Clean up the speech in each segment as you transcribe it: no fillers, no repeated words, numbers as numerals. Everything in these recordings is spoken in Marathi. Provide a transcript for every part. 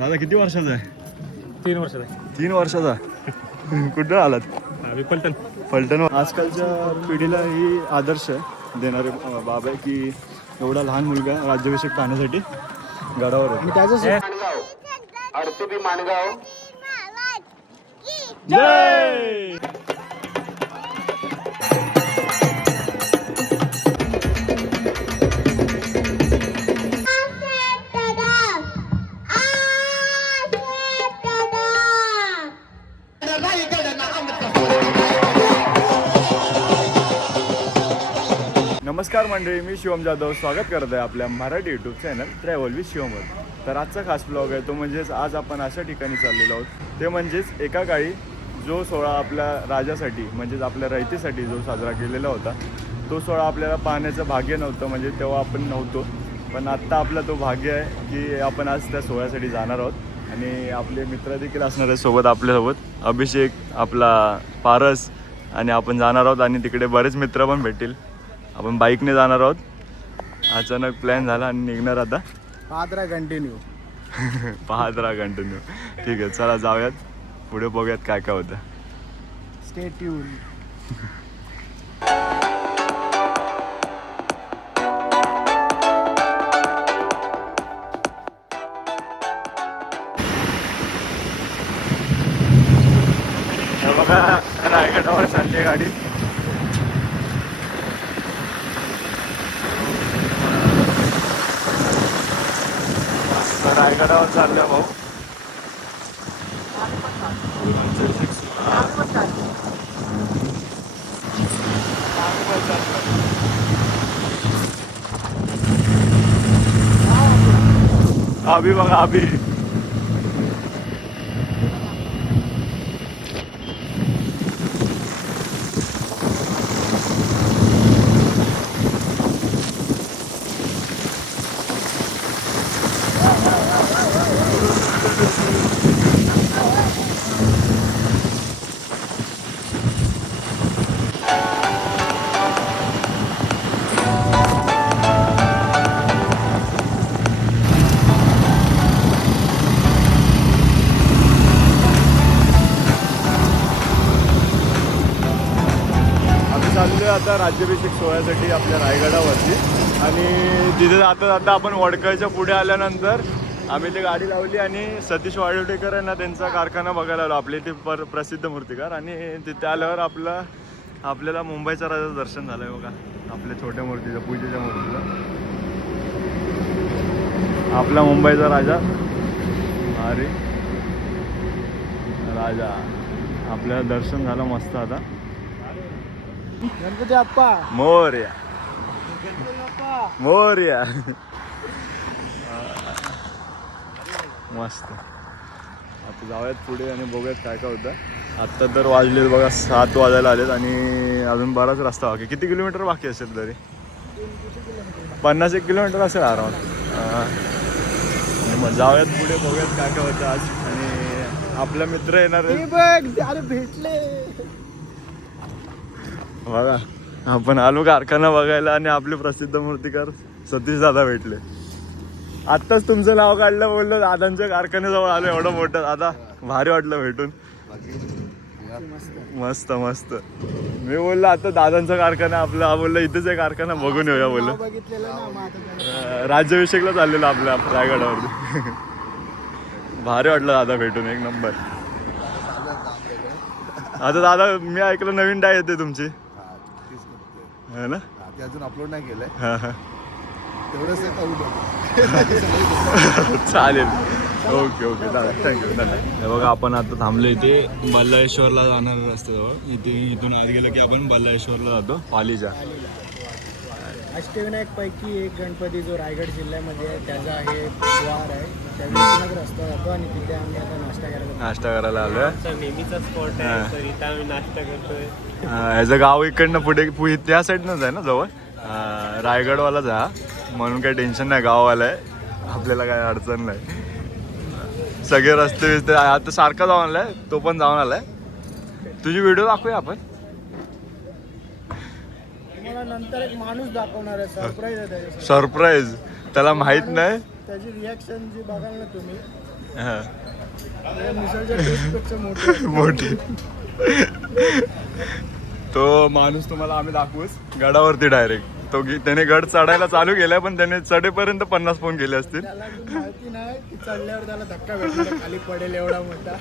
दादा किती वर्षाचा आहे? 3 वर्षाचा. 3 वर्षाचा. कुठं आलात? मी पलटण. फलटण. आजकालच्या पिढीला ही आदर्श देणारे बाब आहे की एवढा लहान मुलगा राज्याभिषेक पाहण्यासाठी गडावर आहे. जय. नमस्कार मंडळी, मी शिवम जाधव स्वागत करत आहे आपल्या Marathi YouTube channel travel with शिवमवर. तर आजचा खास ब्लॉग आहे तो म्हणजेच आज आपण अशा ठिकाणी चाललेलो आहोत ते म्हणजेच एका काळी जो सोहळा आपल्या राजासाठी म्हणजेच आपल्या रयतेसाठी जो साजरा केलेला होता तो सोहळा आपल्याला पाहण्याचं भाग्य नव्हतं, म्हणजे तेव्हा आपण नव्हतो. पण आत्ता आपला तो भाग्य आहे की आपण आज त्या सोहळ्यासाठी जाणार आहोत आणि आपले मित्र देखील असणार आहेत सोबत. आपल्यासोबत अभिषेक, आपला पारस आणि आपण जाणार आहोत आणि तिकडे बरेच मित्र पण भेटतील. आपण बाईकने जाणार आहोत. अचानक प्लॅन झाला आणि निघणार आता. पाहत राहा कंटिन्यू. ठीक आहे, चला जाऊयात पुढे, बघूयात काय काय होतं. Stay tune. बघा रायगडावर चालली गाडी. रायगडावर चाललं भाऊ. अभि बघा, अभि चाललो आहे आता राज्याभिषेक सोहळ्यासाठी आपल्या रायगडावरती. आणि तिथे जाता आपण वडकळच्या पुढे आल्यानंतर आम्ही ती गाडी लावली आणि सतीश वाडवडेकर आहे ना त्यांचा कारखाना बघायला आलो. आपले ते प्रसिद्ध मूर्तिकार. आणि तिथे आल्यावर आपल्याला मुंबईचा राजाचं दर्शन झालं आहे. बघा आपल्या छोट्या मूर्तीचं, पूजेच्या मूर्तीचं. आपला मुंबईचा राजा, अरे राजा, आपल्याला दर्शन झालं मस्त. आता गणपती बाप्पा मोरया, मोरया. मस्त. आता जाऊयात पुढे आणि बघूयात काय काय होतं. आत्ता तर वाजले बघा 7 वाजायला आलेत आणि अजून बराच रस्ता बाकी. किती किलोमीटर बाकी असेल तरी? 50-1 किलोमीटर असेल आरामात. मग जाऊयात पुढे, बघूयात काय काय होतं आज. आणि आपला मित्र येणार आहे. अरे भेटले बघा, आपण आलो कारखाना बघायला आणि आपले प्रसिद्ध मूर्तिकार सतीश दादा भेटले. आत्ताच तुमचं नाव काढलं, बोललं दादांच्या कारखान्याजवळ आलो. एवढं मोठं दादा, भारी वाटलं भेटून. मस्त मस्त. मी बोललो आता दादांचा कारखाना आपला, बोललं इथेच आहे कारखाना, बघून येऊया बोललं. राज्याभिषेकला चाललेलं आपल्या रायगडावरती. भारी वाटलं दादा भेटून, एक नंबर. आता दादा मी ऐकलं नवीन डाय येते तुमची, है ना? ते अजून अपलोड नाही केलंय. हां हां, तेवढंच चालेल. ओके ओके दादा, थँक्यू दादा. हे बघा आपण आता थांबलो इथे बल्लाळेश्वरला जाणार रस्त्याजवळ. इथून आत गेलं की आपण बल्लाळेश्वरला जातो, पालीच्या. अष्टविनायक पैकी एक गणपती जो रायगड जिल्ह्यामध्ये आहे त्याचा हे द्वार आहे. त्या रस्ता जातो आणि तिथे आम्ही आता नाश्ता करायला आलोय. नेहमीचा स्पॉट आहे, तर इथे आम्ही नाश्ता करतोय. ह्याचं गाव इकडनं पुढे त्या साईडनंच आहे ना जवळ. रायगडवालाच आहे म्हणून काही टेन्शन नाही. गाववाला आहे, आपल्याला काय अडचण नाही. सगळे रस्ते बिस्ते आता सारखा जाऊन आलाय, तो पण जाऊन आलाय. तुझी व्हिडिओ दाखवूया आपण. तुम्हाला नंतर एक माणूस दाखवणार आहे, सरप्राईज आहे त्याच्यासाठी. सरप्राईज, त्याला माहित नाही. त्याची रिॲक्शन जी बघाल ना तुम्ही, हा. मिसळच्या टेस्टपेक्षा मोठे मोठी. तो माणूस तुम्हाला आम्ही दाखवूच गडावरती डायरेक्ट. त्याने गड चढायला चालू केलाय, पण त्याने चढेपर्यंत 50 फोन केले असतील. त्याला अजून माहिती नाही की चढल्यावर त्याला धक्का भेटणार खाली पडेल एवढा मोठा.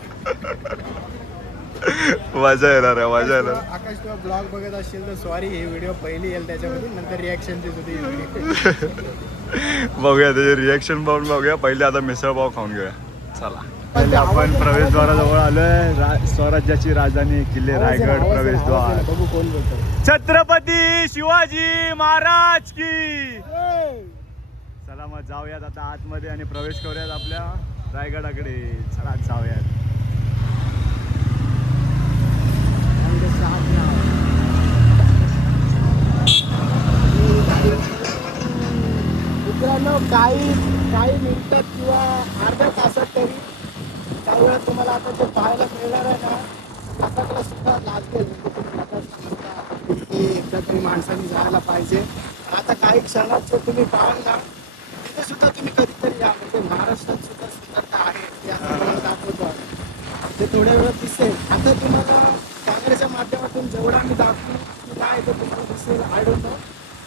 मजा येणार आहे, मजा येणार. आकाश तुला ब्लॉग बघत असेल तर सॉरी, ही व्हिडिओ पहिली येईल त्याच्यामध्ये, नंतर रिॲक्शनची सुद्धा येईल. बघूया त्याचे रिॲक्शन पाहून बघूया. पहिले आता मिसळ पाव खाऊन घेऊया. चला पहिले आपण प्रवेशद्वाराजवळ आलोय. स्वराज्याची राजधानी किल्ले रायगड प्रवेशद्वार. बघू कोण बोलतो. छत्रपती शिवाजी महाराज की. चला मग जाऊयात आता आतमध्ये आणि प्रवेश करूयात आपल्या रायगडाकडे. चला जाऊयात. मित्रांनो, काही मिनिटात किंवा अर्ध्या तासात तरी काही वेळा तुम्हाला आता जे पाहायला मिळणार आहे ना, आपल्याला सुद्धा लागेल. एकदा तरी माणसांनी जायला पाहिजे. आता काही क्षणात जर तुम्ही पाहाल ना, तिथे सुद्धा तुम्ही कधीतरी या. म्हणजे महाराष्ट्रात सुद्धा सुंदरता आहे, ते आता तुम्हाला दाखवतो. ते थोड्या वेळात दिसेल. आता तुम्हाला कॅमेऱ्याच्या माध्यमातून जेवढा मी दाखवू की नाही ते तुम्हाला दिसेल, आय डोंट नो.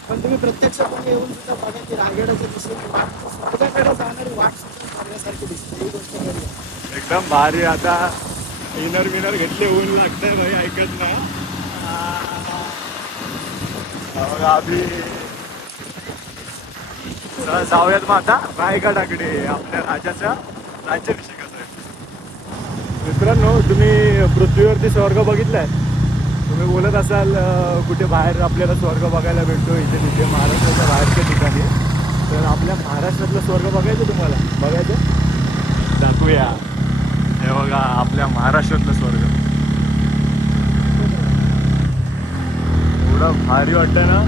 पण तुम्ही प्रत्यक्षपणे येऊन सुद्धा बघा की रायगडाच्या दिशेने वाट, स्वर्गाकडे जाणारी वाट सुद्धा करण्यासारखी दिसते. ही गोष्ट खरी आहे. एकदम भारी. आता इनर घेतले, ऊन लागतंय भाई, ऐकत नाही. आम्ही चला जाऊयात मग आता रायगडाकडे, आपल्या राजाच्या राज्याभिषेकाचं. मित्रांनो, तुम्ही पृथ्वीवरती स्वर्ग बघितलाय? तुम्ही बोलत असाल कुठे बाहेर आपल्याला स्वर्ग बघायला भेटतो इथे तिथे महाराष्ट्राच्या बाहेरच्या ठिकाणी, तर आपल्या महाराष्ट्रातलं स्वर्ग बघायचं तुम्हाला. बघायचं, दाखवूया. हे बघा आपल्या महाराष्ट्रातलं स्वर्ग. एवढं भारी वाटतं ना.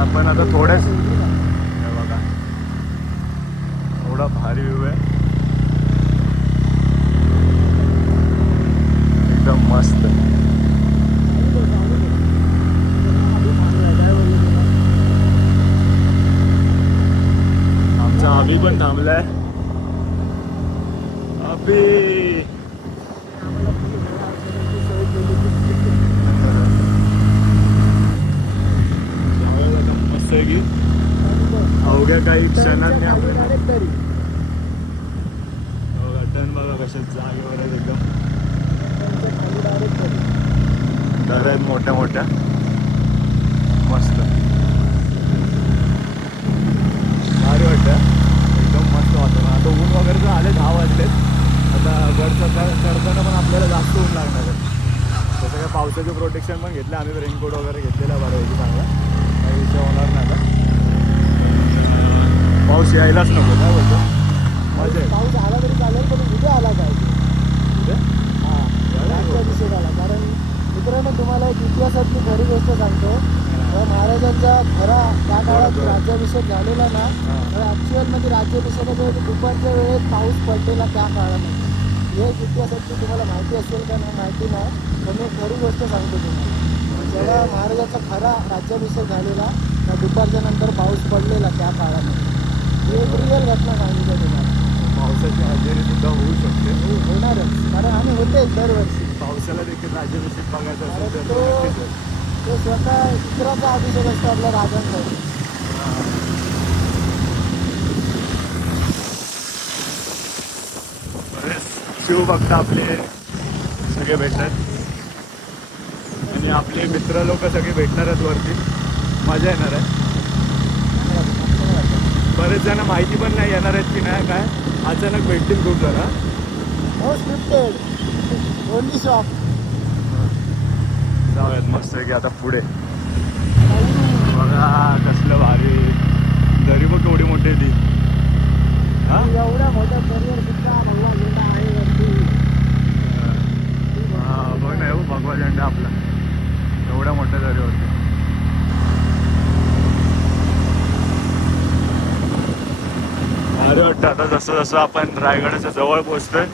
आपण आता थोड्याच, हे बघा एवढा भारी व्ह्यू आहे, एकदम मस्त. आमचा अभि पण थांबलाय. अभि मस्त आहे की अवघ्या काही क्षणांनी आपण टन बघा कशा जागेवर आहेत एकदम. दऱ्या आहेत मोठ्या मोठ्या, मस्त भारी वाटतं. एकदम मस्त वाटतं. आता ऊन वगैरे तर आले 10 वाजलेत. आता चढताना पण आपल्याला जास्त ऊन लागणार आहे. तसं काय पावसाचं प्रोटेक्शन पण घेतलं आम्ही, रेनकोट वगैरे घेतलेला बऱ्यापैकी चांगला, काही विषय होणार नाही. आता पाऊस यायलाच नको, काय बोलतो? मजा आहे. पाऊस आला तरी चालेल, पण उद्या आला पाहिजे. हां, राज्याभिषेक आला. कारण मित्रांनो, तुम्हाला एक इतिहासातली खरी गोष्ट सांगतो. महाराजांचा खरा त्या काळात राज्याभिषेक झालेला ना, तर ॲक्च्युअलमध्ये राज्याभिषेकाच्या वेळी दुपारच्या वेळेत पाऊस पडलेला त्या काळामध्ये. हे एक इतिहासातली तुम्हाला माहिती असेल का नाही माहिती नाही, पण मी खरी गोष्ट सांगतो तुम्हाला. जेव्हा महाराजांचा खरा राज्याभिषेक झालेला त्या दुपारच्या नंतर पाऊस पडलेला त्या काळामध्ये. ही एक रिअल घटना सांगितली तुम्हाला. पावसाची हजेरी सुद्धा होऊ शकते. होणारच, कारण आम्ही होतेच दरवर्षी. पावसाला देखील राज्याभिषेक बघायचा कारण असेल तर नक्कीच आहे. तो स्वतः इतरांचा अभिषेक असतो आपल्या राजांकडे. बरेच शिवभक्त आपले सगळे भेटतात आणि आपले मित्र लोक सगळे भेटणार आहेत वरती. मजा येणार आहे. बरेच जण माहिती पण नाही येणार आहेत की नाही, काय अचानक भेटतील खूप जण. No scripted, only shop. जाऊयात मस्त आहे की आता पुढे. बघा कसलं भारी दरी बघ केवढी मोठी ती. हा एवढ्या मोठ्या दरीवर सुद्धा भगवा झेंडा आहे वरती. बघ ना, हो भगवा झेंडा आपला एवढ्या मोठ्या दरीवरती. भारी वाटतं. आता जसं जसं आपण रायगडाच्या जवळ पोहोचतोय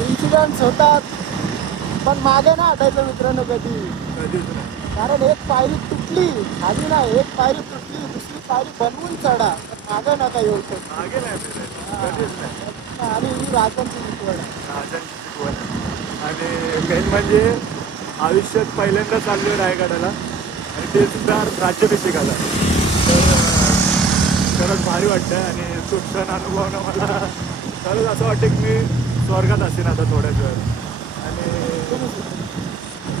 इन्सिडेंट्स होतात, पण मागे ना हटायचं मित्रांनो कधी. कधीच नाही. कारण एक पायरी तुटली खाली नाही, एक पायरी तुटली दुसरी पायरी बनवून चढा, पण मागे नका येऊ शकतो. मागे नाही फिरायचं. कधीच नाही. आणि ही राजांची शिकवण आहे. राजांची शिकवण आहे. आणि मेन म्हणजे आयुष्यात पहिल्यांदा चाललोय रायगडाला आणि ते सुद्धा राज्याभिषेकाला. तर खरंच भारी वाटतं आणि तो क्षण अनुभवणं मला खरंच असं वाटतं की मी स्वर्गात असेन आता थोड्याच वेळात. आणि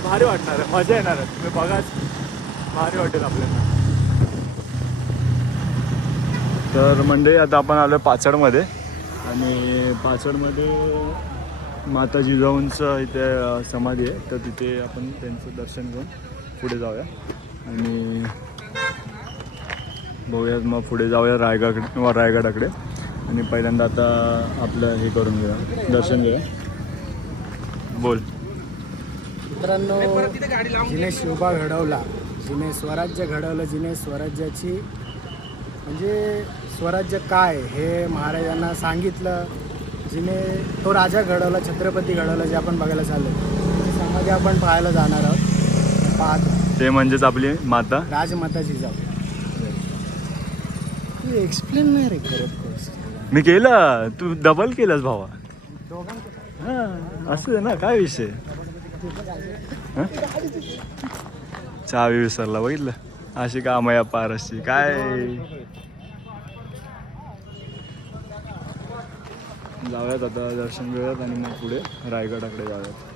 भारी वाटणार आहे, मजा येणार आहे. तुम्ही बघाच, भारी वाटेल आपल्याला. तर मंडळी आता आपण आलो पाचडमध्ये आणि पाचडमध्ये माता जिजाऊंचं इथे समाधी आहे. तर तिथे आपण त्यांचं दर्शन घेऊन पुढे जाऊया आणि बघूयात. मग पुढे जाऊया रायगडाकडे आणि पहिल्यांदा आता आपलं हे करून घेऊया, दर्शन घेऊया. बोल. मित्रांनो, जिने शोभा घडवला, जिने स्वराज्य घडवलं, जिने स्वराज्याची म्हणजे स्वराज्य काय हे महाराजांना सांगितलं, जिने तो राजा घडवला, छत्रपती घडवला, जे आपण बघायला चाललो त्याची समाधी आपण पाहायला जाणार आहोत. पाहतो ते म्हणजेच आपली माता राजमाता जिजाऊ. तू एक्सप्लेन नाही रे करत. मी केलं, तू डबल केलंस भावा. दोघांचं हां असं आहे ना, काय विषय. हं? चावी विसरला, बघितलं. अशी कामया पार अशी काय. जाऊयात आता, दर्शन घेऊयात आणि मग पुढे रायगडाकडे जाऊयात.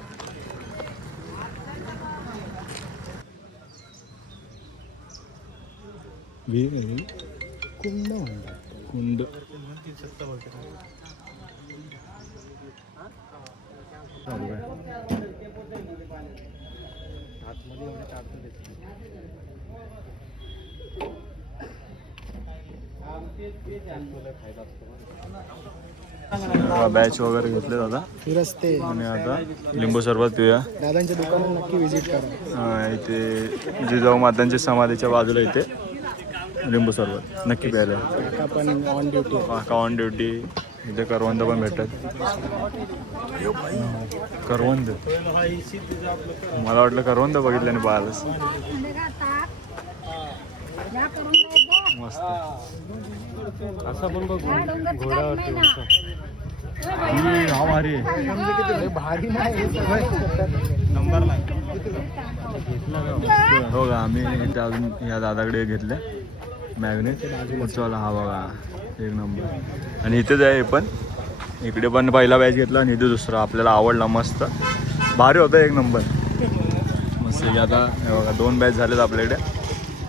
कुंड म्हणतात. कुंड. बॅच वगैरे घेतले दादा रस्ते आणि आता लिंबू सरबत पिऊया. दादांच्या दुकानात नक्की व्हिजिट करा. इथे जिजाऊ मातांच्या समाधीच्या बाजूला इथे लिंबू सरबत नक्की प्यायला. काका पण ऑन ड्युटी. काका ऑन ड्युटी. इथे करवंद पण भेटतात. करवंद, मला वाटलं करवंद बघितल्याने पाहिलंच. मस्त. असं पण बघ घोड्यावरती हा भारी आहे. भारी नाही नंबरला हो का. आम्ही इथे अजून ह्या दादाकडे घेतले मॅग्नेट उचवाला. हा बघा एक नंबर. आणि इथेच आहे पण, इकडे पण पहिला बॅच घेतला आणि इथे दुसरा आपल्याला आवडला. मस्त भारी होता, एक नंबर मस्त. आता हे बघा 2 बॅच झालेत आपल्याकडे.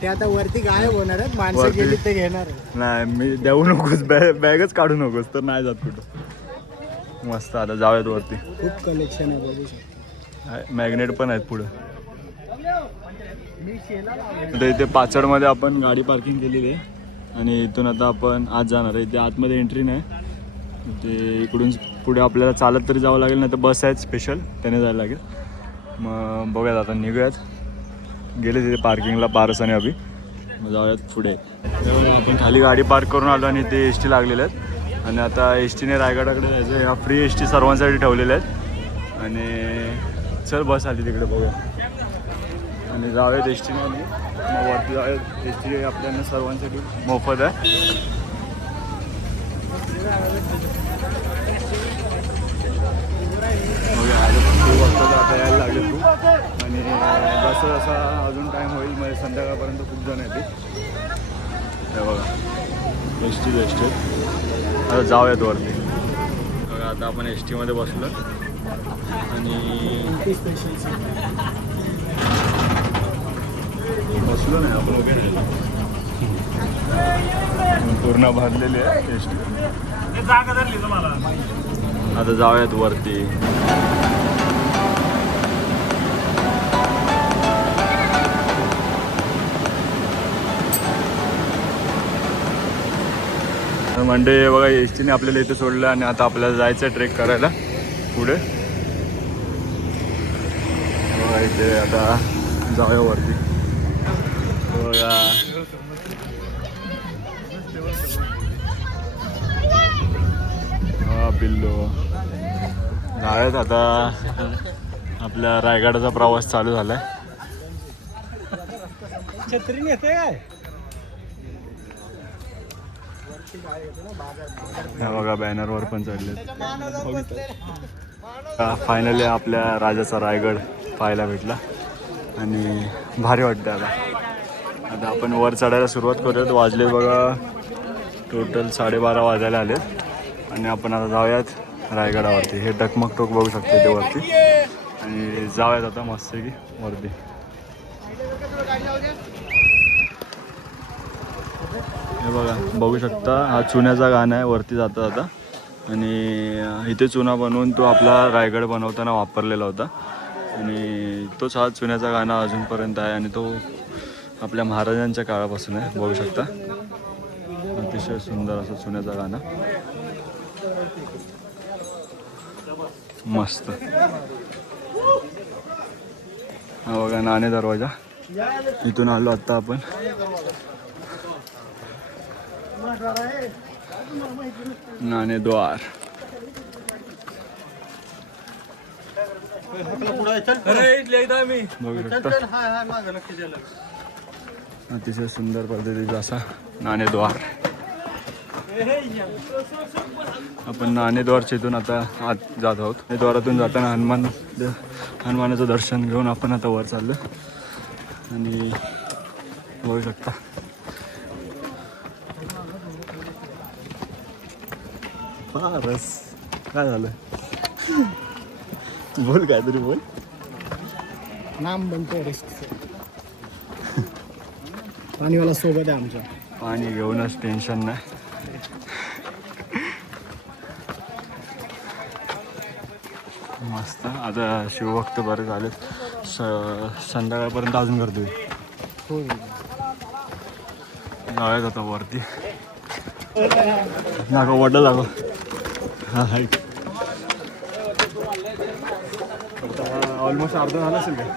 ते आता वरती गायब होणार आहेत, माणसं वरती? गेली ते घेणार आहे. नाही मी देऊ नकोस, बॅगच काढू नकोस तर नाही जात कुठं. मस्त. आता जाऊयात वरती. खूप कलेक्शन आहे, बघू शकतो. मॅग्नेट पण आहेत पुढं. आता इथे पाचडमध्ये आपण गाडी पार्किंग केलेली आहे आणि इथून आता आपण आत जाणार आहे. इथे आतमध्ये एंट्री नाही, ते इकडून पुढे आपल्याला चालत तरी जावं लागेल, नाही तर बस आहेत स्पेशल, त्याने जायला लागेल. मग बघूयात आता, निघूयात. गेले तिथे पार्किंगला पारस आणि अभि. मग जाऊयात पुढे. आपण खाली गाडी पार्क करून आलो आणि ते एस टी लागलेले आहेत आणि आता एस टीने रायगडाकडे जायचं. ह्या फ्री एस टी सर्वांसाठी ठेवलेल्या आहेत आणि चल बस आली तिकडे, बघूया. आणि जाऊयात एस टीने आणि मग वरती जाऊयात. एस टी आपल्याला सर्वांसाठी मोफत आहे. खूप वाजता आता यायला लागले खूप. आणि जसं जसा अजून टाईम होईल म्हणजे संध्याकाळपर्यंत खूप जण येते. हे बघा एस टी बेस्ट आहे. आता जाऊयात वरती. बघा आता आपण एस टीमध्ये बसलो आणि बसलो नाही आपण वगैरे पूर्ण भरलेली आहे एस टी. आता जाऊयात वरती. म्हणजे बघा एस टीने आपल्याला इथे सोडलं आणि आता आपल्याला जायचं आहे ट्रेक करायला पुढे. बघा इथे आता जाऊया वरती. बघा हा पिल्लो जाऊयात आता. आपल्या रायगडाचा प्रवास चालू झालाय. छत्री नेते काय हे बघा बॅनरवर पण चढले. फायनली आपल्या राजाचा रायगड पाहायला भेटला आणि भारी वाटतं आता आपण वर चढायला सुरुवात करूयात. वाजले बघा टोटल 12:30 वाजायला आलेत आणि आपण आता जाऊयात रायगडावरती. हे टकमक बघू शकते ते वरती आणि जाऊयात आता मस्त की वरती. हे बघा बघू शकता हा चुन्याचा गाणं आहे वरती जाता जाता आणि इथे चुना बनवून तो आपला रायगड बनवताना वापरलेला होता आणि तोच हा चुन्याचा गाणं अजूनपर्यंत आहे आणि तो आपल्या महाराजांच्या काळापासून आहे. बघू शकता अतिशय सुंदर असं चुन्याचा गाणं मस्त. हा बघा नाणे दरवाजा इथून आलो आत्ता आपण. नाणेद्वार बघू शकता अतिशय सुंदर पद्धतीचा असा नाणेद्वार. आपण नाणेद्वारच्या इथून आता आत जात आहोत. या द्वारातून जाताना हनुमानाचं दर्शन घेऊन आपण आता वर चाललो आणि बघू शकता रस काय झालं बोल काहीतरी बोल. नाम बनतो रिस्क. पाणीवाला सोबत आहे आमच्या. पाणी घेऊनच टेन्शन नाही. मस्त. आता शिवभक्त बरे झालेत. संध्याकाळपर्यंत अजून गर्दी होईल. जाऊयात आता वरती. दाखव वडा दाखव. हा हाईट ऑलमोस्ट अर्धा झाला असेल काय.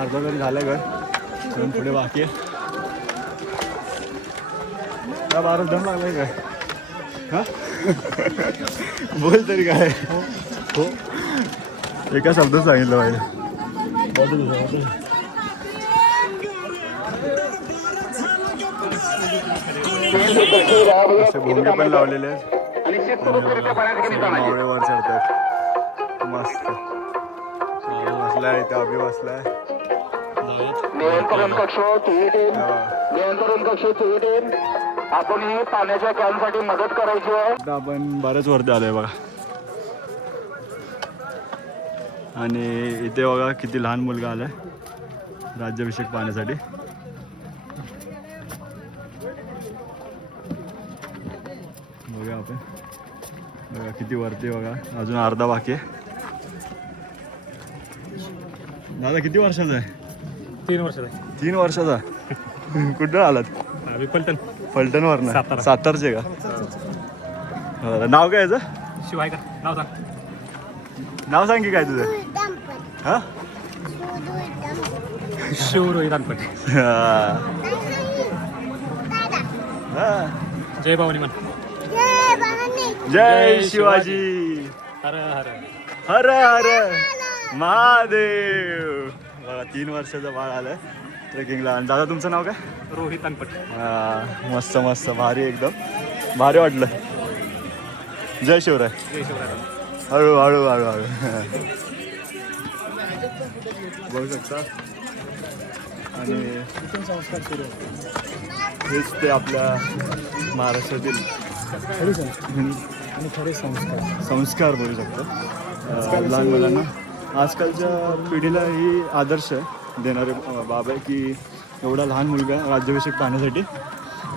अर्धा तरी झालं गड अजून पुढे बाकी आहे. त्या बारच दम लागलाय काय हा बोल तरी काय. हो एका शब्दात सांगितलं पाहिजे. असे भोंगे पण लावलेले आहेत. मावळे वर चढतात मस्त. बसलाय इथे अभि बसलाय. नियंत्रण कक्ष आपण ही पाण्याच्या कॅनसाठी मदत करायची आहे. आता आपण बरेच वरती आलोय बघा आणि इथे बघा किती लहान मुलगा आलाय राज्याभिषेक पाहण्यासाठी. बघा आपण बघा किती वरती बघा. अजून अर्धा बाकी आहे. दादा किती वर्षाचा आहे. 3 वर्षाचा. 3 वर्षाचा. कुठं आलात. फलटण. फलटणवरनं. सातारा. सातारचे का. नाव काय याचं. शिवाय का नाव सांग. नाव सांग की काय तुझं. हा शिवरोहित अनपट. जय भवानी म्हण. जय शिवाजी. हर हर हर हर महादेव. बघा 3 वर्षाचं बाळ आलंय ट्रेकिंगला. आणि दादा तुमचं नाव काय. रोहित अनपट. मस्त मस्त भारी एकदम भारी वाटलं. जय शिवराय. जय शिवराय. हळू हळू हळू हळू बघू शकता. आणि संस्कार सुरू आहेत. हेच ते आपल्या महाराष्ट्रातील खरी संस्कार आणि खरे संस्कार. संस्कार बोलू शकतो. लहान मुलांना आजकालच्या पिढीला ही आदर्श देणारे बाब आहे की एवढा लहान मुलगा राज्याभिषेक पाहण्यासाठी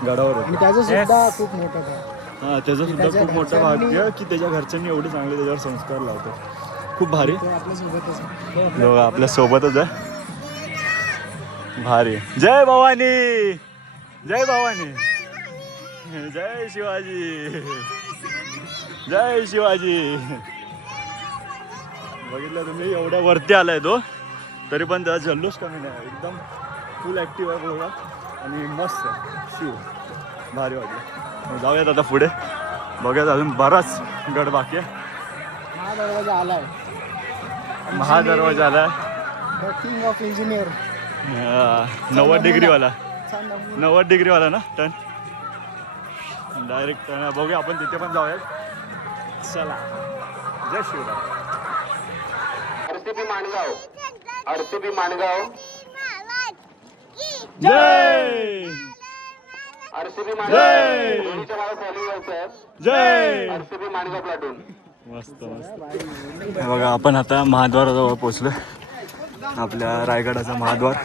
गडावर आणि होता. त्याचं सुद्धा खूप मोठं काम. हां त्याचं सुद्धा खूप मोठं भाग्य की त्याच्या घरच्यांनी एवढे चांगले त्याच्यावर संस्कार लावतात. खूप भारी. तो आपल्यासोबतच आहे. लोक आपल्या सोबतच आहे. भारी. जय भवानी. जय भवानी. जय शिवाजी. जय शिवाजी. बघितलं तुम्ही एवढ्या वरती आलाय तो तरी पण त्याचा जल्लोष कमी नाही. एकदम फुल ॲक्टिव्ह आहे बघा आणि मस्त शिव भारी वाटलं. जाऊयात आता पुढे बघूयात. अजून बराच गड बाकी आहे. हा दरवाजा आलाय. महादरवाजाला द किंग ऑफ इंजिनियर 90 डिग्रीवाला छान नमुना. 90 डिग्रीवाला ना टर्न डायरेक्ट टर्न बघूया आपण तिथे पण जाऊयात. चला जय शिवराय. आरसीबी माणगाव आरसीबी माणगाव जय आरसीबी जय! माणगाव दोन्हीच्या नावात फॉलो व्हायचं जय आरसीबी माणगाव प्लाटून. मस्त मस्त. हे बघा आपण आता महाद्वाराजवळ पोहोचलो. आपल्या रायगडाचा महाद्वार.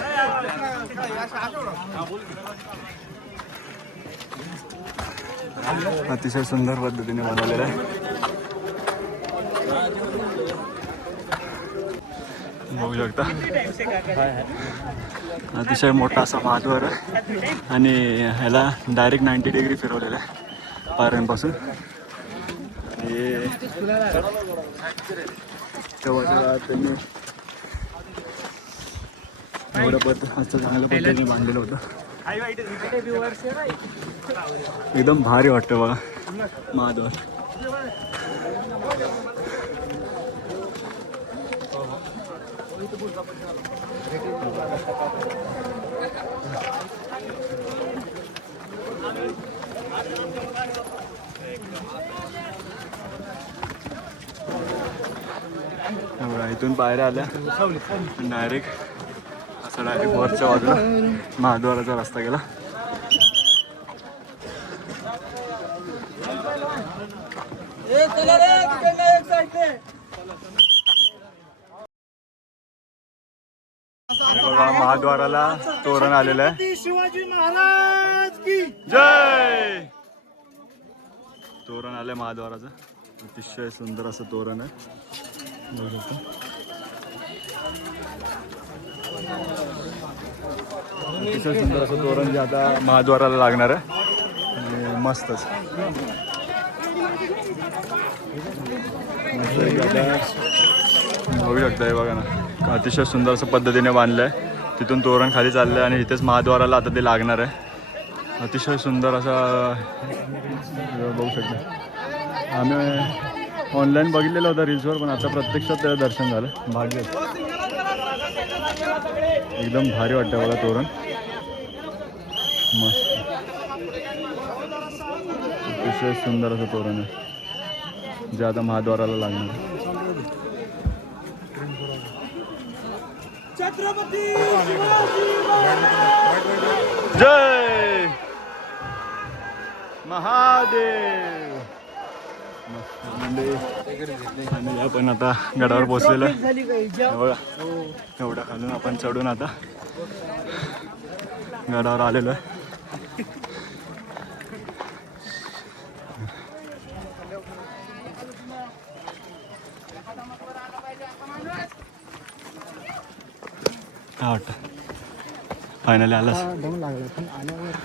अतिशय सुंदर पद्धतीने बनवलेला आहे. बघू शकता अतिशय मोठा असा महाद्वार आहे आणि ह्याला डायरेक्ट 90 डिग्री फिरवलेला आहे पायऱ्यांपासून. हे तेव्हा त्यांनी एवढं असं चांगल्या पद्धतीने बांधलेलं होतं. एकदम भारी वाटतं बघा महाद्वार. इथून पायऱ्या आल्या डायरेक्ट असं डायरेक्ट वरच्या बाजूला महाद्वाराचा रस्ता गेला. बघा महाद्वाराला तोरण आलेलं आहे. शिवाजी महाराज की जय. तोरण आलंय महाद्वाराचं. अतिशय सुंदर असं तोरण आहे. बघू शकता. अतिशय सुंदर असं तोरण जे आता महाद्वाराला लागणार आहे. आणि मस्तच बघू शकता. हे बघा ना अतिशय सुंदर असं पद्धतीने बांधलं आहे. तिथून तोरण खाली चाललं आहे आणि इथेच महाद्वाराला आता ते लागणार आहे. अतिशय सुंदर असं बघू शकता. आम्ही ऑनलाईन बघितलेलं होतं रील्सवर पण आता प्रत्यक्षात त्याचं दर्शन झालं. भाग्य एकदम भारी वाटतं बघा तोरण. मस्त अतिशय सुंदर असं तोरण आहे जे आता महाद्वाराला लागणार आहे. जय महादेव. आणि आपण आता गडावर पोचलेलो आहे. बघा एवढा खालून आपण चढून आता गडावर आलेलो आहे. काय वाटतं फायनली आलास? दम लागला पण आल्यावर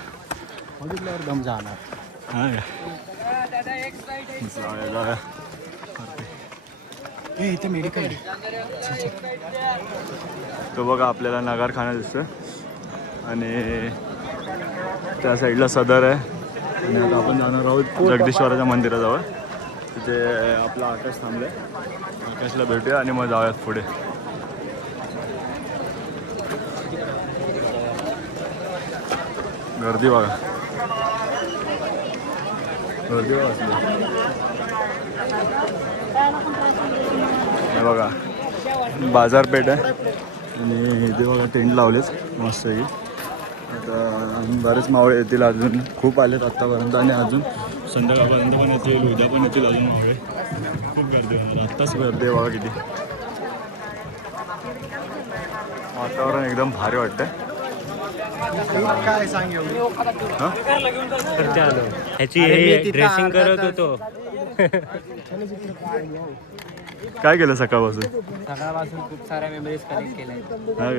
बघितल्यावर दम जाणार. हा का जाऊया जाऊया. इथे मेडिकल तो बघा आपल्याला नगारखाना दिसतोय आणि त्या साईडला सदर आहे. आणि आता आपण जाणार आहोत जगदीश्वराच्या मंदिराजवळ. तिथे आपला आकाश थांबले. आकाशला भेटूया आणि मग जाऊयात पुढे. गर्दी बघा गर्दी बघा असली. हे बघा बाजारपेठ आहे आणि इथे बघा टेंट लावलेच मस्त आहे. आता बरेच मावळे येतील. अजून खूप आलेत आत्तापर्यंत आणि अजून संध्याकाळपर्यंत पण येतील. उद्या पण येतील अजून मावळे. खूप गर्दी होणार. आत्ताच गर्दी आहे बघा किती. वातावरण एकदम भारी वाटतंय. काय सांग ह्याची ड्रेसिंग करत होतो. काय केलं सकाळपासून? सकाळपासून खूप साऱ्या मेमरीज कलेक्ट केल्या. हा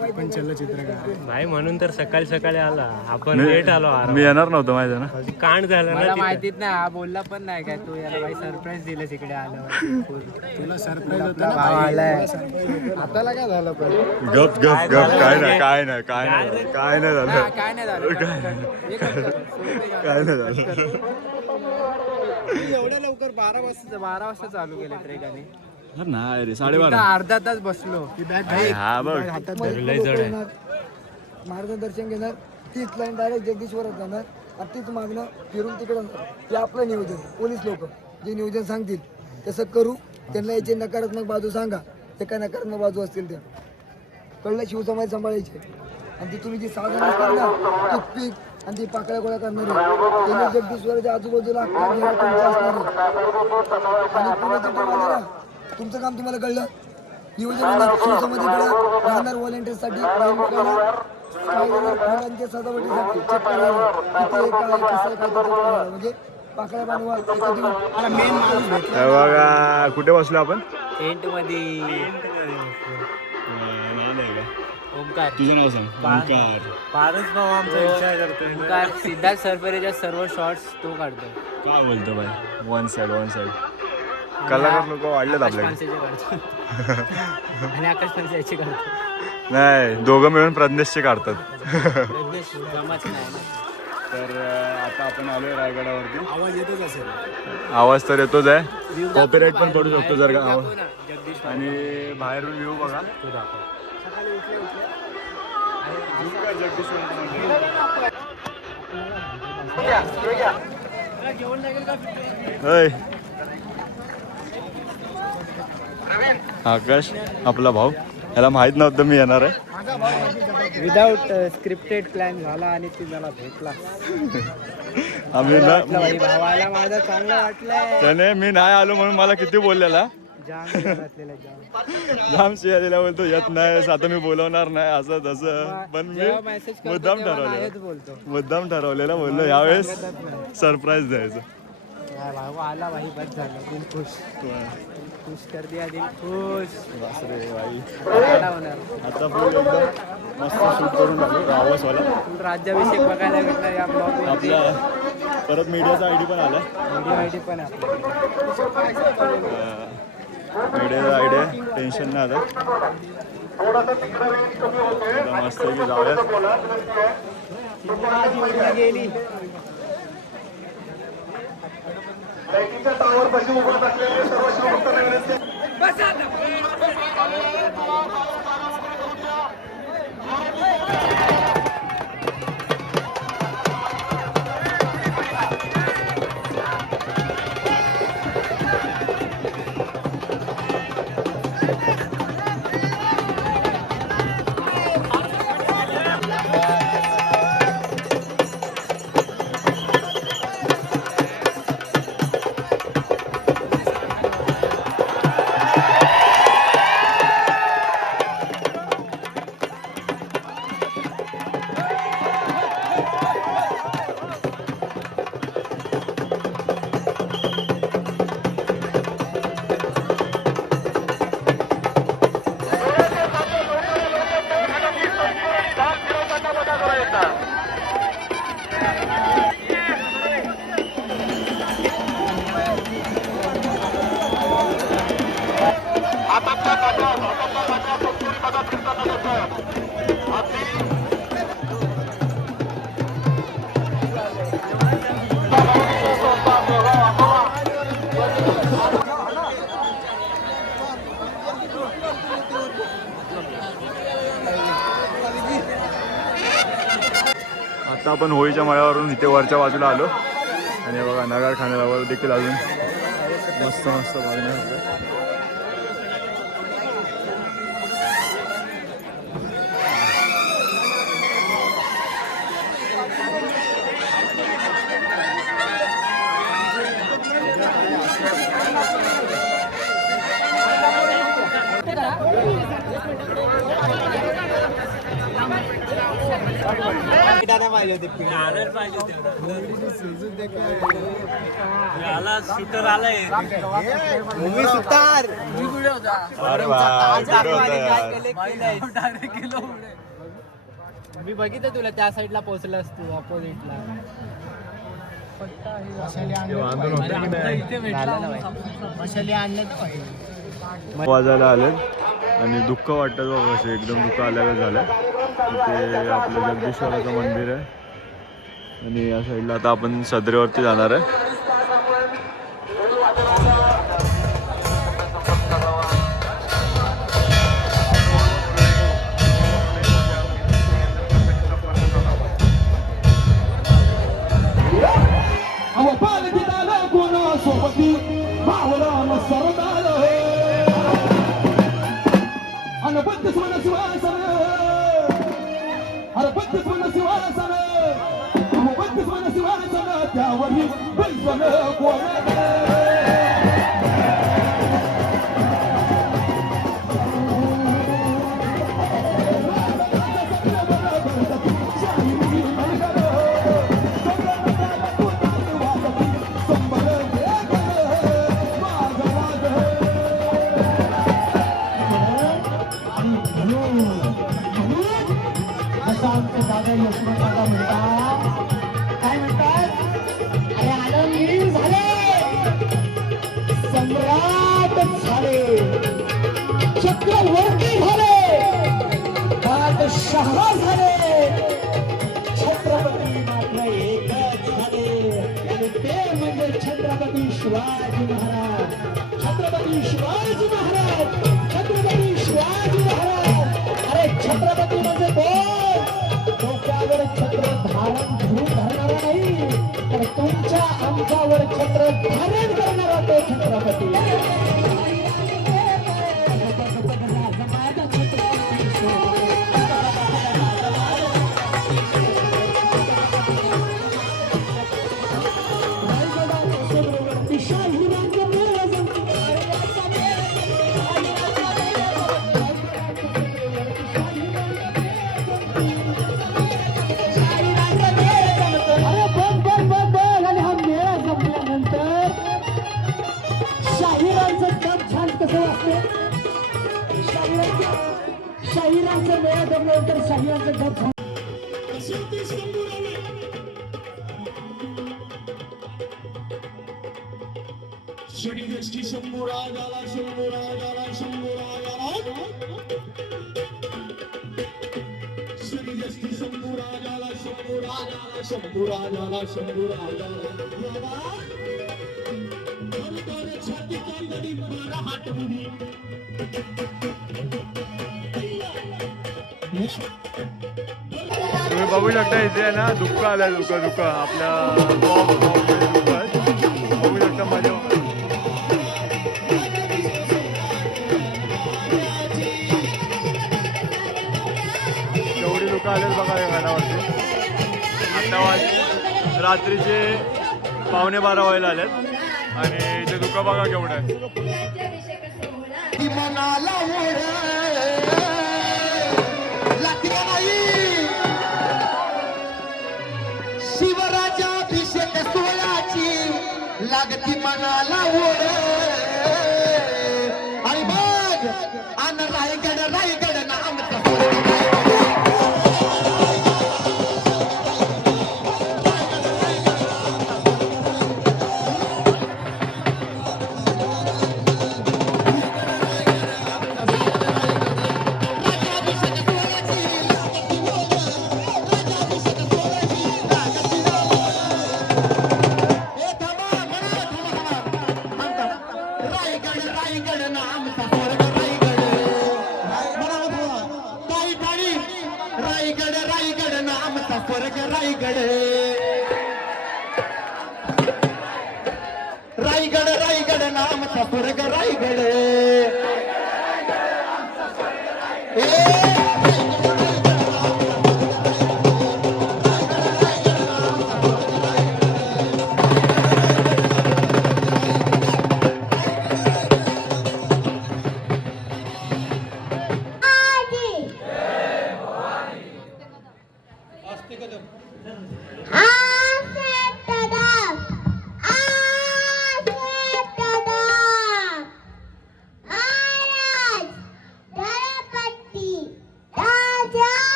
काय पण चलचित्रकार भाई म्हणून तर सकाळी सकाळी आला. आपण लेट आलो. मी येणार नव्हतं माहिती आहे ना. कांड झालं ना तिथं. माहितीच नाही. हा बोलला पण नाही काय तू याला बाई सरप्राईज दिलं तिकडे आल्यावर. तुला सरप्राईज होता ना. आताला काय झालं पण गप गप गप. काय नाही काय नाही काय नाही काय नाही झालं. काय नाही झालं काय नाही झालं. एवढ्या लवकर 12 वाजता चालू केले ट्रेकाने. नाही रे 12:30 अर्धा तास बसलो की बॅग हा बघ लय जड आहे. मार्गदर्शन घेणार तीच लाईन डायरेक्ट जगदीश्वरात जाणार आणि तीच मागणं फिरून तिकडे जाणार. हे आपलं नियोजन पोलीस लोक जे नियोजन सांगतील तसं करू. त्यांना याची नकारात्मक बाजू सांगा ते काय नकारात्मक बाजू असतील त्या कळलं. शिवसमाज सांभाळायचे आणि ती तुम्ही जी साधन असतात ना टूथपिक आणि ती पाकळ्या गोळा करणारी त्यांनी जगदीश्वराच्या आजूबाजूला अख्खा घेरा तुमचा असणार आहे. आणि पुण्याचं टीम आलं ना तुमचं काम तुम्हाला कळलं. नियोजन शिवसमाधीकडे राहणार व्हॉलेंटियर्ससाठी फुलांच्या सजावटीसाठी चेक करायला किती आहे, काय कसं आहे, काय ते check करायला. म्हणजे पाकळ्या बनवा मेन माणूस भेटला. हे बघा कुठे बसलो आपण टेंट मध्ये ओमकार तुझं नाव सांग ओंकार. पारस भाऊ आमचा विचार करतो ओमकार सिद्धार्थ सरपरेच्या सर्व शॉट्स तो काढतो. काय बोलतो बाई वन साइड कलाकार लोक वाढलेत आकाश आपल्याकडे. पानसेचे काढतो आणि आकाश पानसेचे काढतो. नाही दोघं मिळून प्रज्ञेशचे काढतात. प्रज्ञेश जमाच नाही ना. तर आता आपण आलोय रायगडावरती. आवाज येतच असेल. आवाज तर येतोच आहे. कॉपीराईट पण पडू शकतो जर का आवाज. जगदीश आणि बाहेरून व्ह्यू बघा. तू दाखव. होय. आकाश आपला भाऊ याला माहित नव्हतं मी येणार आहे. विदाऊट स्क्रिप्टेड प्लॅन झाला आणि ती मला भेटला. आम्ही ना भाई भावाला माझं चांगलं वाटलंय. त्याने मी नाही आलो म्हणून मला किती बोललेला. जाम घरातलेलं जाम. जाम शिया दिला बोलतो येत नाही आता मी बोलवणार नाही असं तसं. पण जेव्हा मी मेसेज करतो मुद्दाम तेव्हा ठरवलेलं नाहीच बोलतो. बोललो यावेळेस सरप्राईज द्यायचं. भाऊ आला भाई बस झालं दिल खुश खुश कर दिया दिल खुश. बापरे बाई. काय होणार आता फुल एकदम मस्त शूट करून आलो रावसवाला. फुल राज्याभिषेक बघायला भेटणार या ब्लॉग मध्ये. आपला परत मीडियाचा आयडी पण आला. व्हिडिओ आयडी पण आहे मीडियाचा आयडी आहे टेन्शन नाही आता. मस्त की जाऊया. आपली गेली. आता आपण होळीच्या मळ्यावरून इथे वरच्या बाजूला आलो आणि बघा नगार खाण्यावर देखील अजून मस्त मस्त बघण्यासारखं. शूटर आलाय. अरे वा, कुठं होता यार? मी बघितलं तुला त्या साईडला पोहोचलास तू अपोजिटला. वाजायला आले आणि दुःख वाटतं बघ कसं एकदम दुःख आल्यावर झालं. इथे आपलं जगदीश्वराचं मंदिर आहे आणि या साईडला आता आपण सदरेवरती जाणार आहे. दादा यशवंत दादा म्हणतात काय म्हणतात अरे आनंदी झाले सम्राट झाले चक्रवर्ती झाले बादशाह झाले छत्रपती मात्र एकच झाले आणि ते म्हणजे छत्रपती शिवाजी महाराज छत्रपती शिवाजी महाराज छत्रपती शिवाजी महाराज अरे छत्रपती म्हणजे कोण डोक्यावर छत्र धारण धरून धरणारा नाही तर तुमच्या आमच्यावर छत्र धारण करणारा तो छत्रपती शाहिरांचं मेळा जमल्यानंतर शाहिरांचं गप शंभूराजाला शंभूराजाला शंभूराजाला श्रीजस्ती शंभूराजाला शंभूराजाला शंभूराजाला शंभूराजाला छाती कांदडी मला हातमुडी तुम्ही बघू शकता इथे आहे ना दुःख आलंय दुःख आपल्या दुःख बघू शकता माझ्या एवढी दुःख आलेत बघा या गाण्यावरती आता रात्रीचे 11:15 व्हायला आलेत आणि इथे दुःख बघा केवढं आहे शिवराजाभिषेक सोहळ्याची लागती मनाला ओढ आणि बघ आन रायगड रायगड नाम रायगड नाम रायगड नाम स्वर्ग रायगड रायगड नाम स्वर्ग रायगड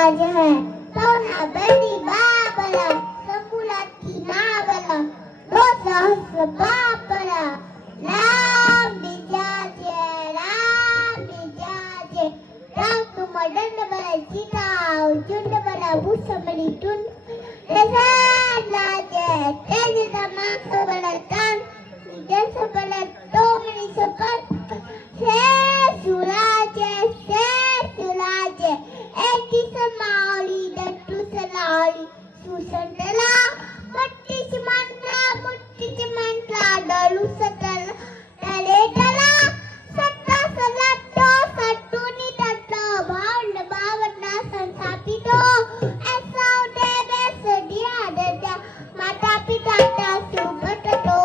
राज है सोना बली बाबला सकुलाची नावला दो सहस्र बापला राम बिजाचे राम तुम दंड बला चिताव चुंड बला भूसमली टुंड रसान लाजे तेज तमाक बला कान जस बला तोमनी सपत सुराजे एकी समावली दट्टू सलावली सुसंतला मुठ्ठीची मंत्रा डलू सतला तले तला सत्ता सला तो सट्टूनी तट्टो भावंड बावंडा संस्थापितो ऐसा उठे बेस दिया दत्या माता पिता सुबटतो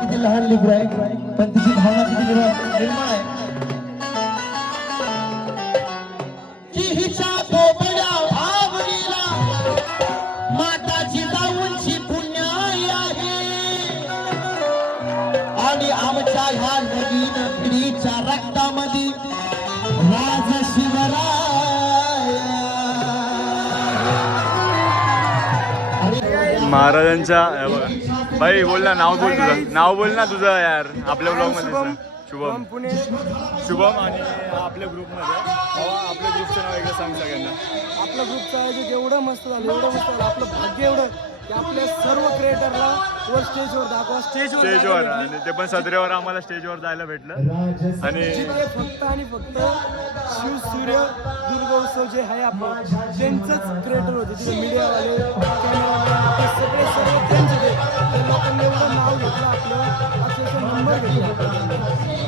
किती लहान लेकरू आहे पण तिची भावना किती निर्माण आहे की हिच्या बोबड्या भावनेला माताची जाऊनची पुण्याई आहे आणि आमच्या ह्या नवीन पिढीच्या रक्तामध्ये राज महाराजांच्या हे बघा भाई बोल ना नाव बोल ना तुझं यार आपल्या ब्लॉग मध्ये सांग. शुभम पुणे शुभम आणि आपल्या ग्रुपमध्ये आपल्या ग्रुपचं नाव एकदा सांग सगळ्यांना. आपल्या ग्रुपचं आयोजन एवढं मस्त झालं आपलं भाग्य एवढं की आपल्या सर्व क्रिएटरला वर स्टेजवर दाखवा स्टेजवर आणि ते पण सदरेवर आम्हाला स्टेजवर जायला भेटलं आणि जिथे फक्त आणि फक्त शिव सूर्य दुर्गोत्सव जे आहे आपण त्यांचंच क्रिएटर होते तिथे मीडियावाले कॅमेरामॅन सगळे सर्व त्यांचे ते लोकांनी एवढं नाव घेतलं आपलं अक्षरशः नंबर घेतला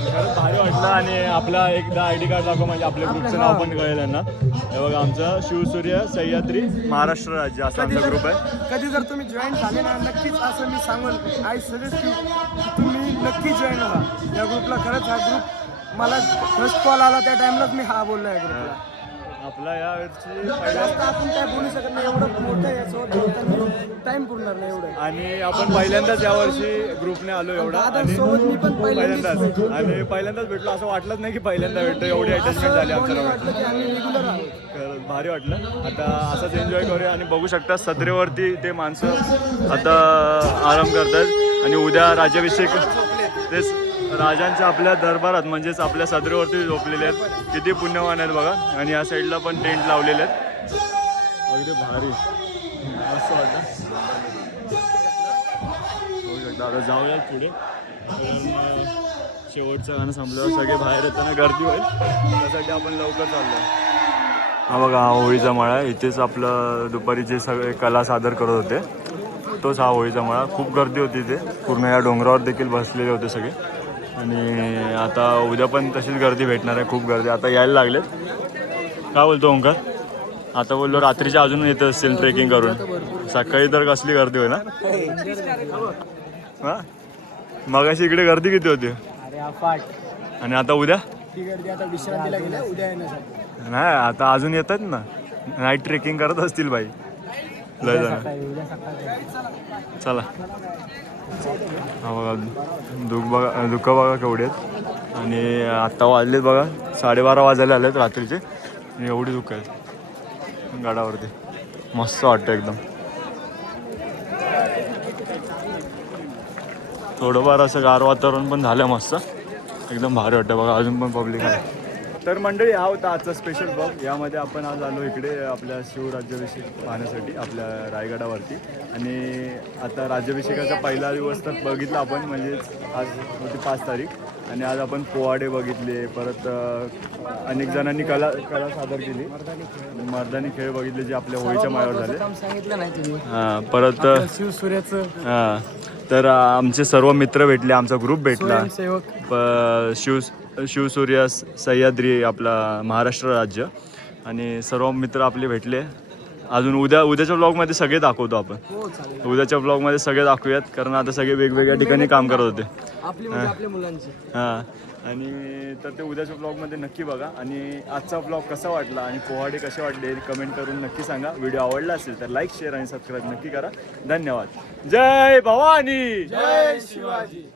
खरंच भारी वाटलं आणि आपला एकदा ID कार्ड दाखव म्हणजे आपल्या ग्रुपचं नाव पण कळेल यांना. हे बघा आमचा शिवसूर्य सह्याद्री महाराष्ट्र राज्य असा आमचा ग्रुप आहे. कधी जर तुम्ही जॉईन झाले ना नक्कीच असं मी सांगून आय सजेस्ट की तुम्ही नक्की जॉईन व्हा या ग्रुपला. खरंच हा ग्रुप मला फर्स्ट कॉल आला त्या टाइमलाच मी हा बोललो या ग्रुपला. आपला या वर्षी जास्त आपण काय बोलू शकत नाही एवढं मोठं याच्यावर टाइम पुरणार नाही एवढं. आणि आपण पहिल्यांदाच यावर्षी ग्रुपने आलो एवढा आणि दादांसोबत मी पण पहिल्यांदाच आणि पहिल्यांदाच भेटलो असं वाटलंच नाही की पहिल्यांदा भेटतो. एवढी अटॅचमेंट झाली आमच्या वाटलं की आम्ही रेग्युलर आहोत. खरंच भारी वाटलं. आता असंच एन्जॉय करूया आणि बघू शकता सदरेवरती ते माणसं आता आराम करतात आणि उद्या राज्याभिषेक तेच राजांच्या आपल्या दरबारात म्हणजेच आपल्या सदरेवरती झोपलेले आहेत. किती पुण्यवान आहेत बघा. आणि या साईडला पण टेंट लावलेले आहेत. अगदी भारी मस्त वाटतं. बघू शकता आता जाऊया पुढे कारण शेवटचं गाणं संपल्यावर सगळे बाहेर येताना गर्दी होईल त्यासाठी आपण लवकर चाललो. हा बघा हा होळीचा मळा. इथेच आपलं दुपारी जे सगळे कला सादर करत होते तोच हा होळीचा मळा. खूप गर्दी होती इथे. पूर्ण या डोंगरावर देखील बसलेले होते सगळे आणि आता उद्या पण तशीच गर्दी भेटणार आहे. खूप गर्दी आता यायला लागलेत. काय बोलतो ओंकार? आता बोललो रात्रीच्या अजून येत असतील ट्रेकिंग करून. सकाळी तर कसली गर्दी होईल ना. हां मगाशी इकडे गर्दी किती होती अरे अफाट. आणि आता उद्या ती गर्दी आता विश्रांतीला गेल्या उद्या येण्यासाठी. नाही आता अजून येतात ना. नाईट ट्रेकिंग करत असतील बाई लय जण. चला हा बघा दुःख बघा केवढे आहेत. आणि आत्ता वाजलेत बघा 12:30 वाजायला आलेत रात्रीचे आणि एवढी दुःख आहेत गडावरती. मस्त वाटतं एकदम. थोडंफार असं गार वातावरण पण झालं मस्त एकदम भारी वाटतं बघा. अजून पण पब्लिक आहे. तर मंडळी हा होता आजचा स्पेशल ब्लॉग. यामध्ये आपण आज आलो इकडे आपल्या शिवराज्याभिषेक पाहण्यासाठी आपल्या रायगडावरती. आणि आता राज्याभिषेकाचा पहिला दिवस तर बघितला आपण म्हणजेच आज होती 5 तारीख आणि आज आपण पोवाडे बघितले. परत अनेक जणांनी कला सादर केली. मर्दानी खेळ बघितले जे आपल्या होळीच्या माळ्यावर झाले. सांगितलं नाही तुम्ही हां परत शिव सूर्याचं हां तर आमचे सर्व मित्र भेटले. आमचा ग्रुप भेटला. शिवसूर्य सह्याद्री आपला महाराष्ट्र राज्य आणि सर्व मित्र आपले भेटले अजून उद्याच्या ब्लॉगमध्ये सगळे दाखवतो आपण. हो चालेल. उद्याच्या ब्लॉगमध्ये सगळे दाखवूयात कारण आता सगळे वेगवेगळ्या ठिकाणी काम करत होते. आपली म्हणजे आपल्या मुलांची. हां आणि तर ते उद्याच्या ब्लॉगमध्ये नक्की बघा. आणि आजचा ब्लॉग कसा वाटला आणि पोहाडे कसे वाटले कमेंट करून नक्की सांगा. व्हिडिओ आवडला असेल तर लाईक शेअर आणि सबस्क्राईब नक्की करा. धन्यवाद. जय भवानी. जय शिवाजी.